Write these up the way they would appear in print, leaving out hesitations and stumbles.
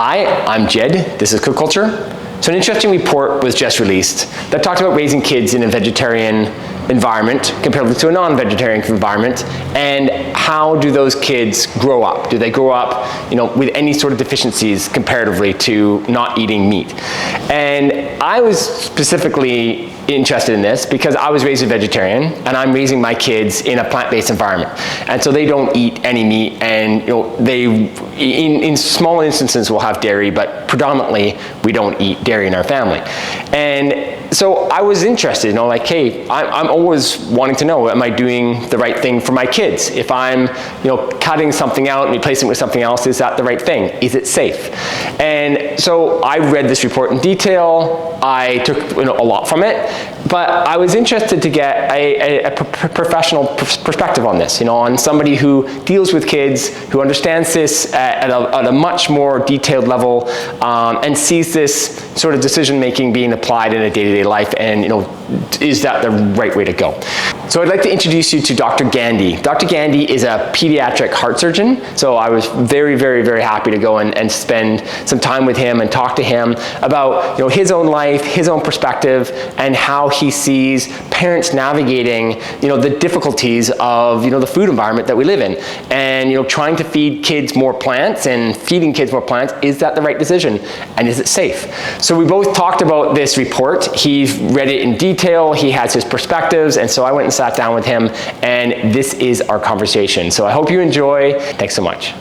Hi, I'm Jed. This is Cook Culture. So an interesting report was just released that talked about raising kids in a vegetarian environment compared to a non-vegetarian environment, and how do those kids grow up? Do they grow up, with any sort of deficiencies comparatively to not eating meat? And I was specifically interested in this because I was raised a vegetarian and I'm raising my kids in a plant-based environment. And so they don't eat any meat, and they, in small instances, will have dairy, but predominantly we don't eat dairy in our family. And so I was interested, hey, I'm always wanting to know, am I doing the right thing for my kids? If I'm, cutting something out and replacing it with something else, is that the right thing? Is it safe? And so I read this report in detail. I took a lot from it, but I was interested to get a professional perspective on this, on somebody who deals with kids, who understands this at a much more detailed level, and sees this sort of decision-making being applied in a day-to-day life, and is that the right way to go? So I'd like to introduce you to Dr. Gandhi. Dr. Gandhi is a pediatric heart surgeon, so I was very, very, very happy to go and spend some time with him and talk to him about his own life, his own perspective, and how he sees parents navigating the difficulties of the food environment that we live in, and trying to feed kids more plants and feeding kids more plants. Is that the right decision, and is it safe? So we both talked about this report. He read it in detail, he has his perspectives, and so I went and sat down with him, and this is our conversation. So I hope you enjoy. Thanks so much.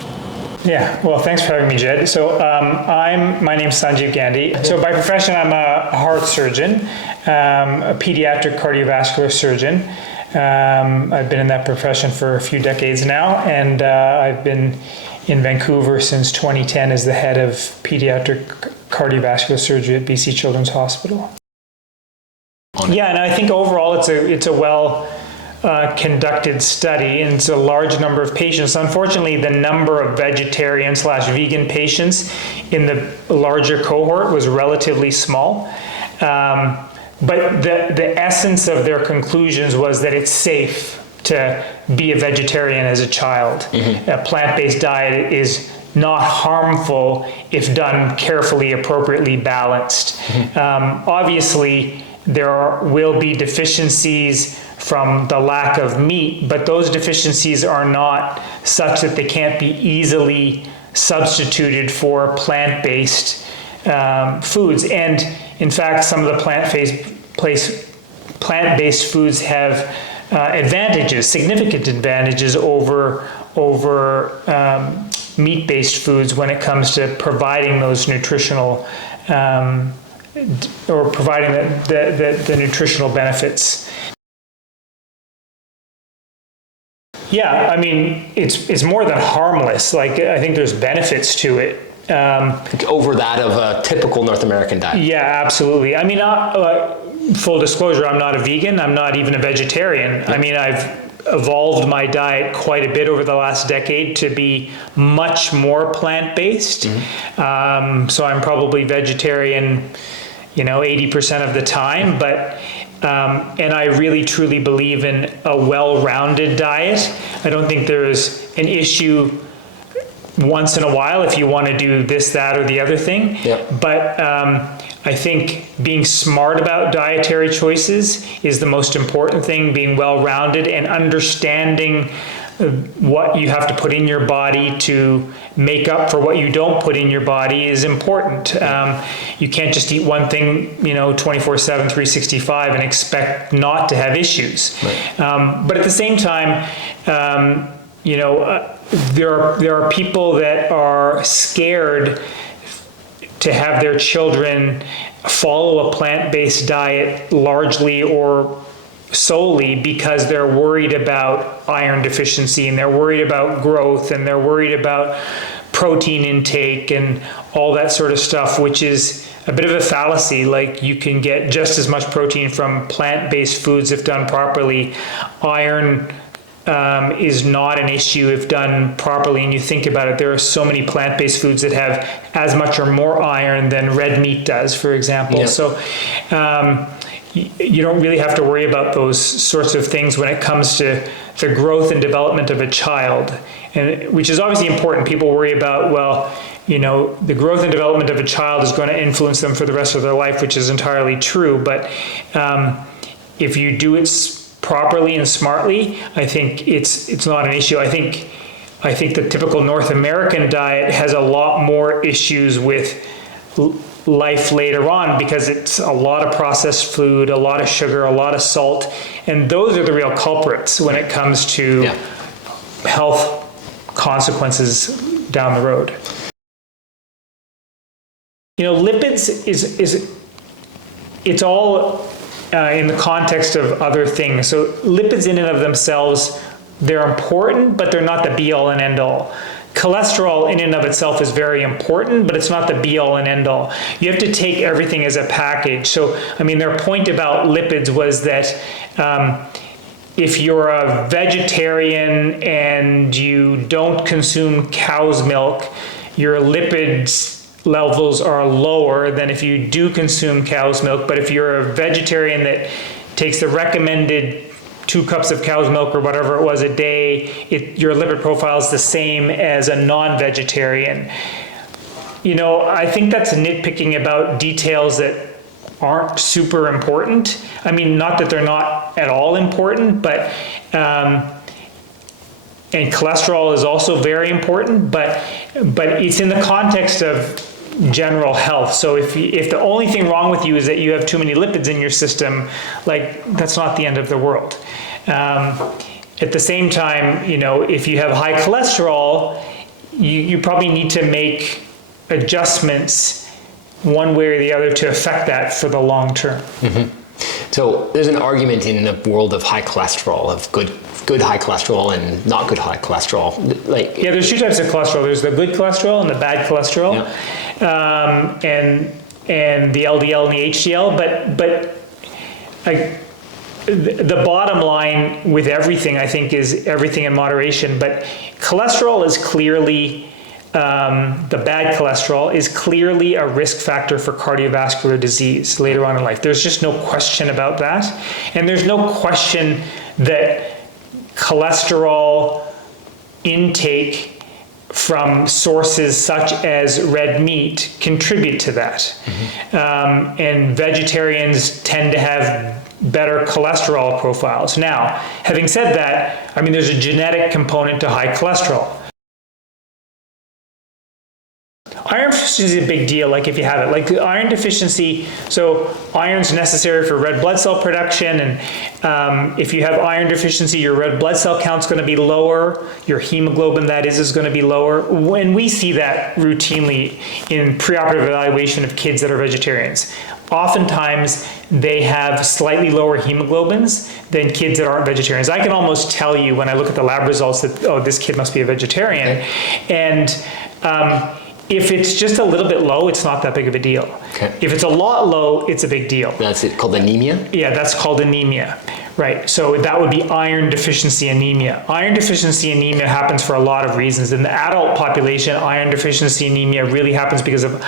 Yeah, well, thanks for having me, Jed. So my name's Sanjiv Gandhi. So by profession, I'm a heart surgeon, a pediatric cardiovascular surgeon. I've been in that profession for a few decades now, and I've been in Vancouver since 2010 as the head of pediatric cardiovascular surgery at BC Children's Hospital. Yeah, and I think overall it's a well conducted study, and it's a large number of patients. Unfortunately, the number of vegetarian/vegan patients in the larger cohort was relatively small. But the essence of their conclusions was that it's safe to be a vegetarian as a child. Mm-hmm. A plant-based diet is not harmful if done carefully, appropriately balanced. Mm-hmm. Obviously, there will be deficiencies from the lack of meat, but those deficiencies are not such that they can't be easily substituted for plant-based foods. And in fact, some of the plant-based foods have advantages, significant advantages over meat-based foods when it comes to providing those nutritional or providing the nutritional benefits. Yeah, I mean, it's more than harmless. I think there's benefits to it. Over that of a typical North American diet. Yeah, absolutely. I mean, full disclosure, I'm not a vegan. I'm not even a vegetarian. Yeah. I mean, I've evolved my diet quite a bit over the last decade to be much more plant-based. Mm-hmm. So I'm probably vegetarian, 80% of the time, but and I really truly believe in a well-rounded diet. I don't think there's an issue once in a while if you want to do this, that, or the other thing. Yeah. But I think being smart about dietary choices is the most important thing, being well-rounded and understanding what you have to put in your body to make up for what you don't put in your body is important. You can't just eat one thing, 24/7, 365 and expect not to have issues. Right. But at the same time, there are people that are scared to have their children follow a plant-based diet largely or solely because they're worried about iron deficiency, and they're worried about growth, and they're worried about protein intake and all that sort of stuff, which is a bit of a fallacy. You can get just as much protein from plant-based foods if done properly. Iron is not an issue if done properly, and you think about it, there are so many plant-based foods that have as much or more iron than red meat does, for example. Yeah. So you don't really have to worry about those sorts of things when it comes to the growth and development of a child, and which is obviously important. People worry about, well, the growth and development of a child is going to influence them for the rest of their life, which is entirely true. But if you do it properly and smartly, I think it's not an issue. I think the typical North American diet has a lot more issues with life later on, because it's a lot of processed food, a lot of sugar, a lot of salt, and those are the real culprits when it comes to health consequences down the road. Lipids it's all in the context of other things. So lipids in and of themselves, they're important, but they're not the be all and end all. Cholesterol in and of itself is very important, but it's not the be all and end all. You have to take everything as a package. So, their point about lipids was that if you're a vegetarian and you don't consume cow's milk, your lipids levels are lower than if you do consume cow's milk. But if you're a vegetarian that takes the recommended 2 cups of cow's milk or whatever it was a day, your lipid profile is the same as a non-vegetarian. I think that's nitpicking about details that aren't super important. Not that they're not at all important, but and cholesterol is also very important, but it's in the context of general health. So if the only thing wrong with you is that you have too many lipids in your system, that's not the end of the world. At the same time, if you have high cholesterol, you probably need to make adjustments one way or the other to affect that for the long term. Mm-hmm. So there's an argument in the world of high cholesterol, of good high cholesterol and not good high cholesterol. There's 2 types of cholesterol. There's the good cholesterol and the bad cholesterol, and the LDL and the HDL. But the bottom line with everything, I think, is everything in moderation. But cholesterol is clearly, the bad cholesterol is clearly a risk factor for cardiovascular disease later on in life. There's just no question about that. And there's no question that cholesterol intake from sources such as red meat contribute to that. Mm-hmm. And vegetarians tend to have better cholesterol profiles. Now, having said that, there's a genetic component to high cholesterol. Iron deficiency is a big deal, if you have it. Iron deficiency, so iron's necessary for red blood cell production, and if you have iron deficiency, your red blood cell count's going to be lower, your hemoglobin, that is going to be lower. When we see that routinely in preoperative evaluation of kids that are vegetarians. Oftentimes, they have slightly lower hemoglobins than kids that aren't vegetarians. I can almost tell you when I look at the lab results that, this kid must be a vegetarian. Okay. And if it's just a little bit low, it's not that big of a deal. Okay. If it's a lot low, it's a big deal. That's it, called anemia? Yeah, that's called anemia. Right, so that would be iron deficiency anemia. Iron deficiency anemia happens for a lot of reasons. In the adult population, iron deficiency anemia really happens because of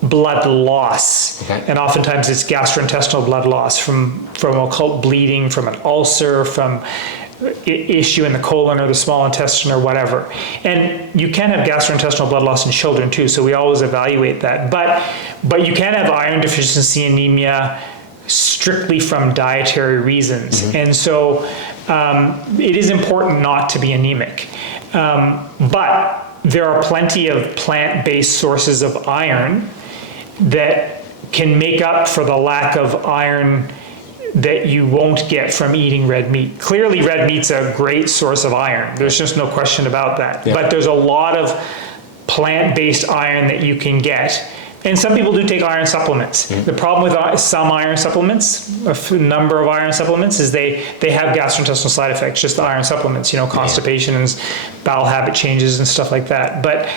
blood loss. Okay. And oftentimes it's gastrointestinal blood loss from occult bleeding, from an ulcer, from issue in the colon or the small intestine or whatever. And you can have gastrointestinal blood loss in children too, so we always evaluate that. But you can have iron deficiency anemia strictly from dietary reasons. Mm-hmm. And so it is important not to be anemic. But there are plenty of plant-based sources of iron that can make up for the lack of iron that you won't get from eating red meat. Clearly, red meat's a great source of iron. There's just no question about that. Yeah. But there's a lot of plant-based iron that you can get. And some people do take iron supplements. Mm-hmm. The problem with some iron supplements, a number of iron supplements, is they have gastrointestinal side effects, just the iron supplements, constipation and bowel habit changes and stuff like that. But,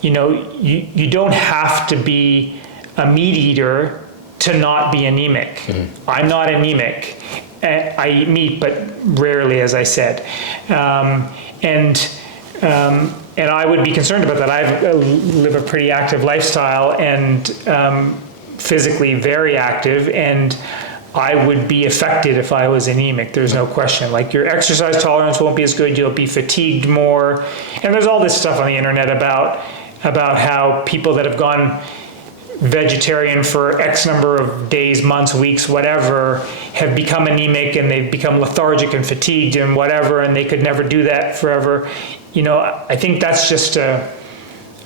you don't have to be a meat eater to not be anemic. Mm-hmm. I'm not anemic. I eat meat, but rarely, as I said. And I would be concerned about that. I live a pretty active lifestyle and physically very active, and I would be affected if I was anemic. There's no question. Your exercise tolerance won't be as good. You'll be fatigued more. And there's all this stuff on the internet about about how people that have gone vegetarian for X number of days, months, weeks, whatever, have become anemic and they've become lethargic and fatigued and whatever, and they could never do that forever. I think that's just a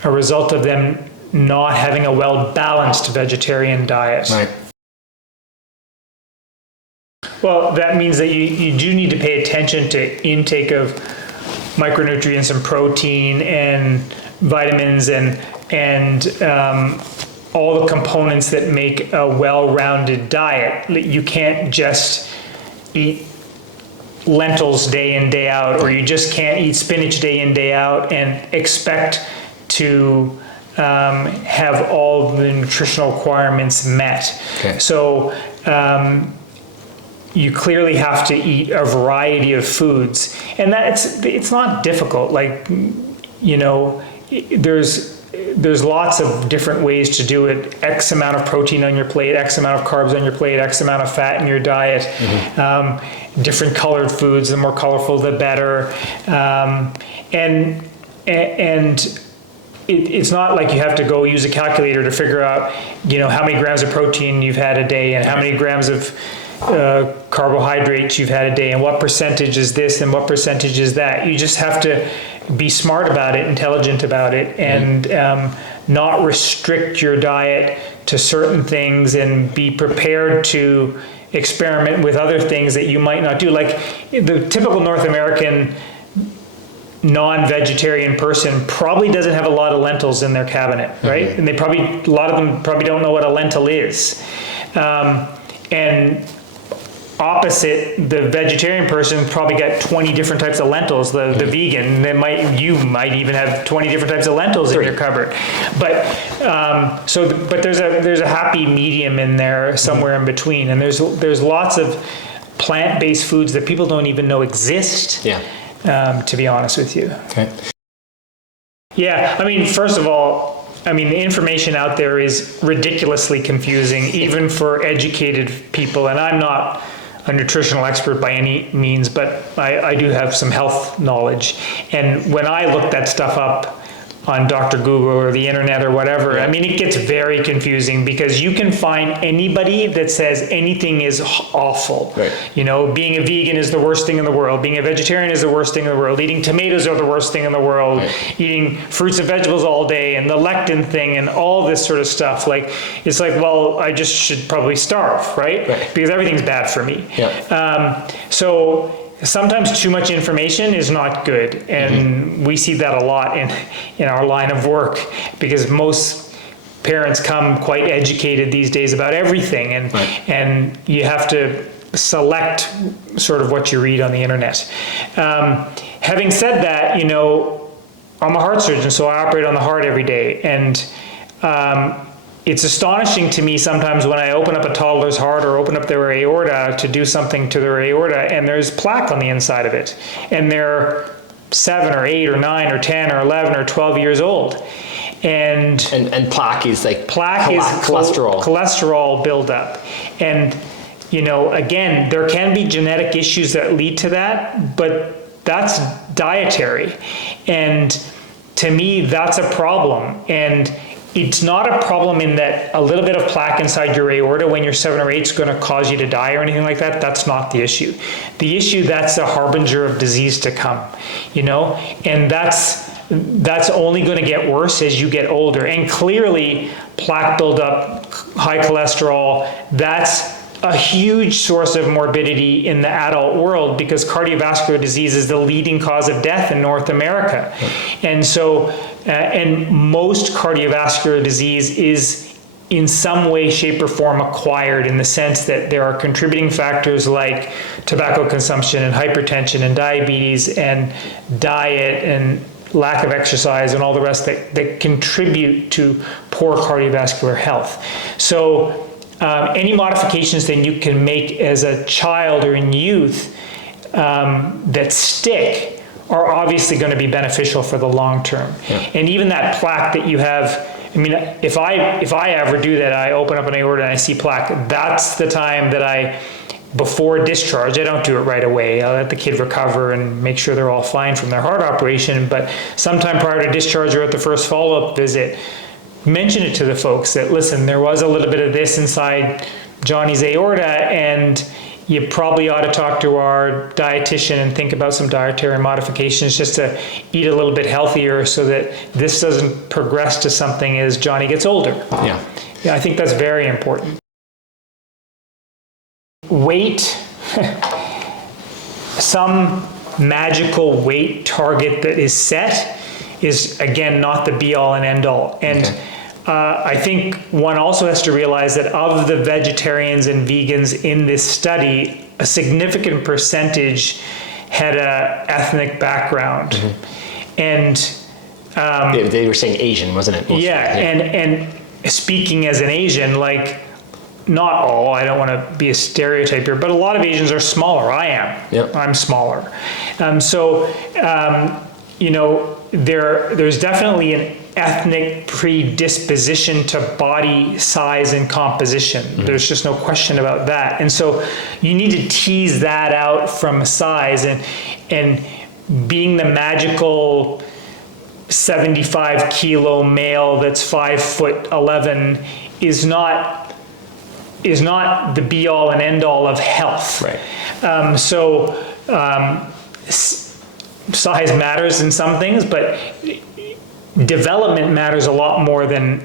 result of them not having a well-balanced vegetarian diet. Right. Well, that means that you do need to pay attention to intake of micronutrients and protein and vitamins and all the components that make a well-rounded diet. You can't just eat lentils day in, day out, or you just can't eat spinach day in, day out and expect to have all the nutritional requirements met. Okay. So you clearly have to eat a variety of foods, and it's not difficult. There's lots of different ways to do it. X amount of protein on your plate, X amount of carbs on your plate, X amount of fat in your diet. Different colored foods, the more colorful the better. And it's not like you have to go use a calculator to figure out, how many grams of protein you've had a day and how many grams of carbohydrates you've had a day and what percentage is this and what percentage is that. You just have to be smart about it, intelligent about it, and not restrict your diet to certain things, and be prepared to experiment with other things that you might not do. Like the typical North American non-vegetarian person probably doesn't have a lot of lentils in their cabinet, right? And a lot of them probably don't know what a lentil is. And opposite, the vegetarian person probably got 20 different types of lentils. The vegan, you might even have 20 different types of lentils in your cupboard. But but there's a happy medium in there somewhere in between, and there's lots of plant-based foods that people don't even know exist. Yeah. To be honest with you. Okay. Yeah, first of all, the information out there is ridiculously confusing, even for educated people. And I'm not a nutritional expert by any means, but I do have some health knowledge. And when I looked that stuff up on Dr. Google or the internet or whatever, it gets very confusing, because you can find anybody that says anything is awful. Right. Being a vegan is the worst thing in the world. Being a vegetarian is the worst thing in the world. Eating tomatoes are the worst thing in the world. Right. Eating fruits and vegetables all day, and the lectin thing and all this sort of stuff. It's like, well, I just should probably starve, right? Because everything's bad for me. Yeah. So sometimes too much information is not good, and we see that a lot in our line of work, because most parents come quite educated these days about everything, and you have to select sort of what you read on the internet. Having said that, I'm a heart surgeon, so I operate on the heart every day, and it's astonishing to me sometimes when I open up a toddler's heart or open up their aorta to do something to their aorta, and there's plaque on the inside of it, and they're 7 or 8 or 9 or 10 or 11 or 12 years old. And plaque is like cholesterol. Cholesterol buildup. And, again, there can be genetic issues that lead to that, but that's dietary. And to me, that's a problem. And it's not a problem in that a little bit of plaque inside your aorta when you're 7 or 8 is going to cause you to die or anything like that. That's not the issue. The issue, that's a harbinger of disease to come, and that's only going to get worse as you get older. And clearly, plaque buildup, high cholesterol, that's a huge source of morbidity in the adult world, because cardiovascular disease is the leading cause of death in North America. And so, and most cardiovascular disease is in some way, shape, or form acquired, in the sense that there are contributing factors like tobacco consumption and hypertension and diabetes and diet and lack of exercise and all the rest that contribute to poor cardiovascular health. So any modifications that you can make as a child or in youth that stick are obviously going to be beneficial for the long term. Yeah. And even that plaque that you have, if I ever do that, I open up an aorta and I see plaque, that's the time that I before discharge. I don't do it right away. I let the kid recover and make sure they're all fine from their heart operation. But sometime prior to discharge or at the first follow-up visit, mention it to the folks that, listen, there was a little bit of this inside Johnny's aorta, and you probably ought to talk to our dietitian and think about some dietary modifications just to eat a little bit healthier so that this doesn't progress to something as Johnny gets older. Yeah. Yeah, I think that's very important. Weight, some magical weight target that is set is, again, not the be-all and end-all. And I think one also has to realize that of the vegetarians and vegans in this study, a significant percentage had a ethnic background. And they were saying Asian, wasn't it? Mostly? Yeah, and speaking as an Asian, like, not all, I don't want to be a stereotype here, but a lot of Asians are smaller. I am. Yep. I'm smaller. You know, there's definitely an ethnic predisposition to body size and composition. There's just no question about that. And so you need to tease that out from size, and being the magical 75 kilo male that's 5'11" is not the be all and end all of health. Right. Size matters in some things, but development matters a lot more than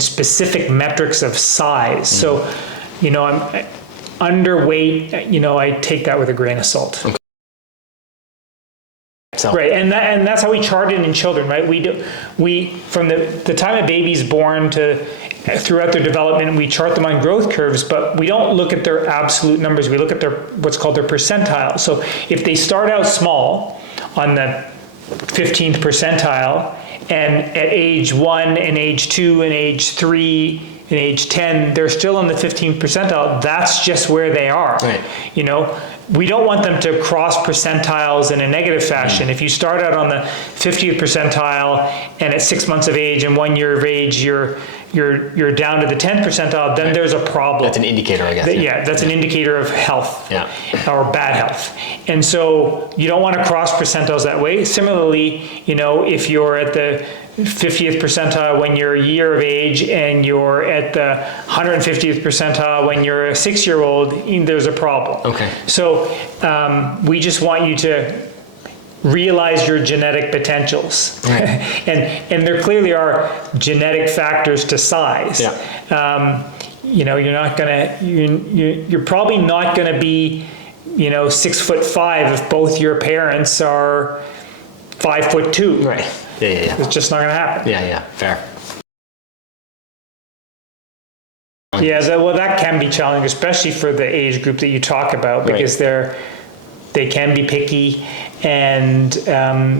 specific metrics of size. So, you know, I'm underweight, you know, I take that with a grain of salt. Okay. So. Right, and that's how we chart it in children, right? We from the time a baby's born to throughout their development, we chart them on growth curves, but we don't look at their absolute numbers. We look at their what's called their percentile. So if they start out small on the 15th percentile, and at age 1 and age 2 and age 3 and age 10, they're still on the 15th percentile, that's just where they are. Right. You know, we don't want them to cross percentiles in a negative fashion. If you start out on the 50th percentile and at 6 months of age and 1 year of age, you're down to the 10th percentile, then there's a problem. That's an indicator, I guess. Yeah, that's an indicator of health or bad health. And so you don't want to cross percentiles that way. Similarly, you know, if you're at the 50th percentile when you're a year of age and you're at the 150th percentile when you're a 6-year-old, there's a problem. Okay. So we just want you to realize your genetic potentials. Right. and there clearly are genetic factors to size. Yeah. You know, you're probably not going to be, you know, 6'5" if both your parents are 5'2". Right. Yeah. It's just not going to happen. Yeah. Fair. Yeah, that can be challenging, especially for the age group that you talk about, because they can be picky, and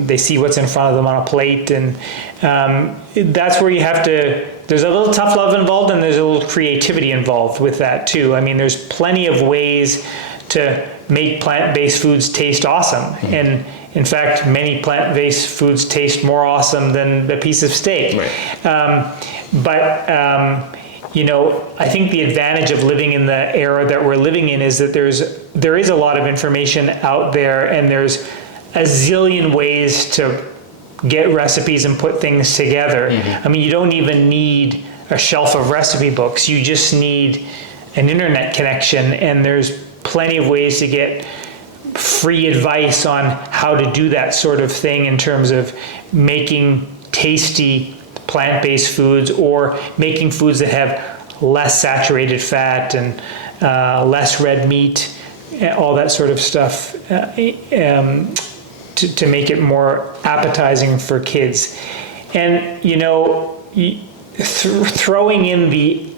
they see what's in front of them on a plate, and that's where you have to, there's a little tough love involved, and there's a little creativity involved with that too. I mean, there's plenty of ways to make plant-based foods taste awesome, and in fact, many plant-based foods taste more awesome than a piece of steak. Right. You know, I think the advantage of living in the era that we're living in is that there is a lot of information out there, and there's a zillion ways to get recipes and put things together. I mean, you don't even need a shelf of recipe books. You just need an internet connection, and there's plenty of ways to get free advice on how to do that sort of thing in terms of making tasty plant-based foods, or making foods that have less saturated fat and less red meat, all that sort of stuff, to make it more appetizing for kids. And, you know, throwing in the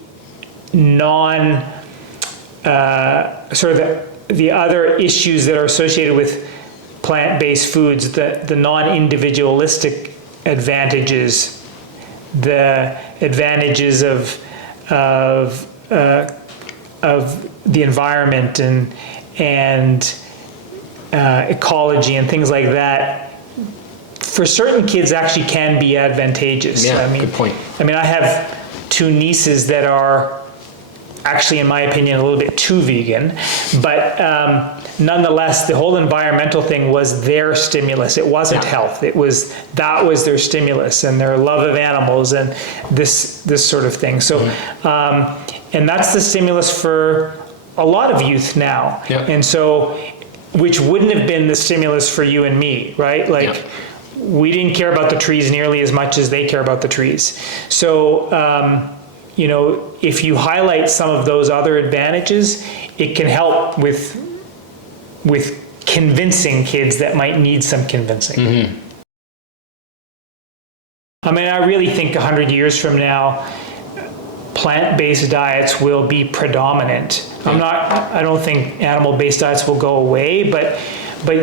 the other issues that are associated with plant-based foods, the non-individualistic advantages, the advantages of the environment and ecology and things like that, for certain kids actually can be advantageous. Yeah, I mean, good point. I mean, I have two nieces that are actually, in my opinion, a little bit too vegan. But nonetheless, the whole environmental thing was their stimulus. It wasn't health. That was their stimulus and their love of animals and this sort of thing. So, and that's the stimulus for a lot of youth now. And so, which wouldn't have been the stimulus for you and me, right? Like, we didn't care about the trees nearly as much as they care about the trees. So, you know, if you highlight some of those other advantages, it can help with convincing kids that might need some convincing. I mean, I really think 100 years from now, plant-based diets will be predominant. I don't think animal-based diets will go away, but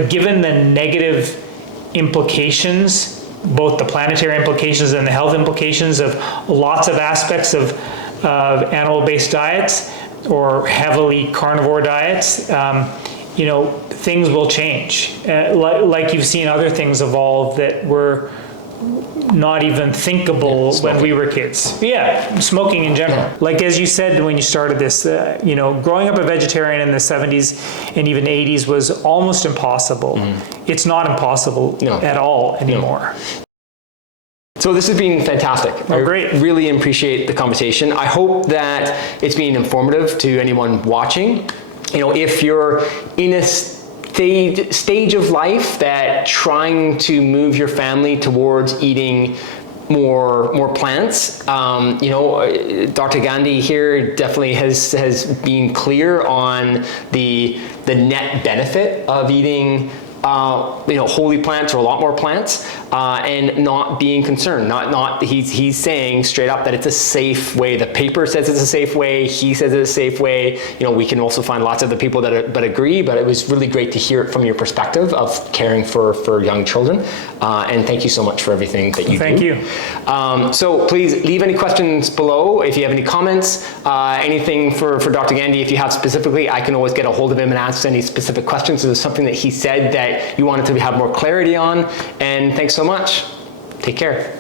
given the negative implications, both the planetary implications and the health implications of lots of aspects of animal-based diets or heavily carnivore diets, you know, things will change. Like you've seen other things evolve that were not even thinkable when we were kids. Yeah, smoking in general. Like as you said when you started this, you know, growing up a vegetarian in the 70s and even 80s was almost impossible. It's not impossible at all anymore. So this has been fantastic. Oh, great. I really appreciate the conversation. I hope that it's been informative to anyone watching. You know, if you're in a stage of life that trying to move your family towards eating more plants, you know, Dr. Gandhi here definitely has been clear on the net benefit of eating you know, wholly plants or a lot more plants, and not being concerned. He's saying straight up that it's a safe way. The paper says it's a safe way. He says it's a safe way. You know, we can also find lots of the people that agree, but it was really great to hear it from your perspective of caring for young children. And thank you so much for everything that you do. Thank you. So please leave any questions below. If you have any comments, anything for Dr. Gandhi, if you have specifically, I can always get a hold of him and ask any specific questions. If there's something that he said that you wanted to have more clarity on. And thanks so much. Take care.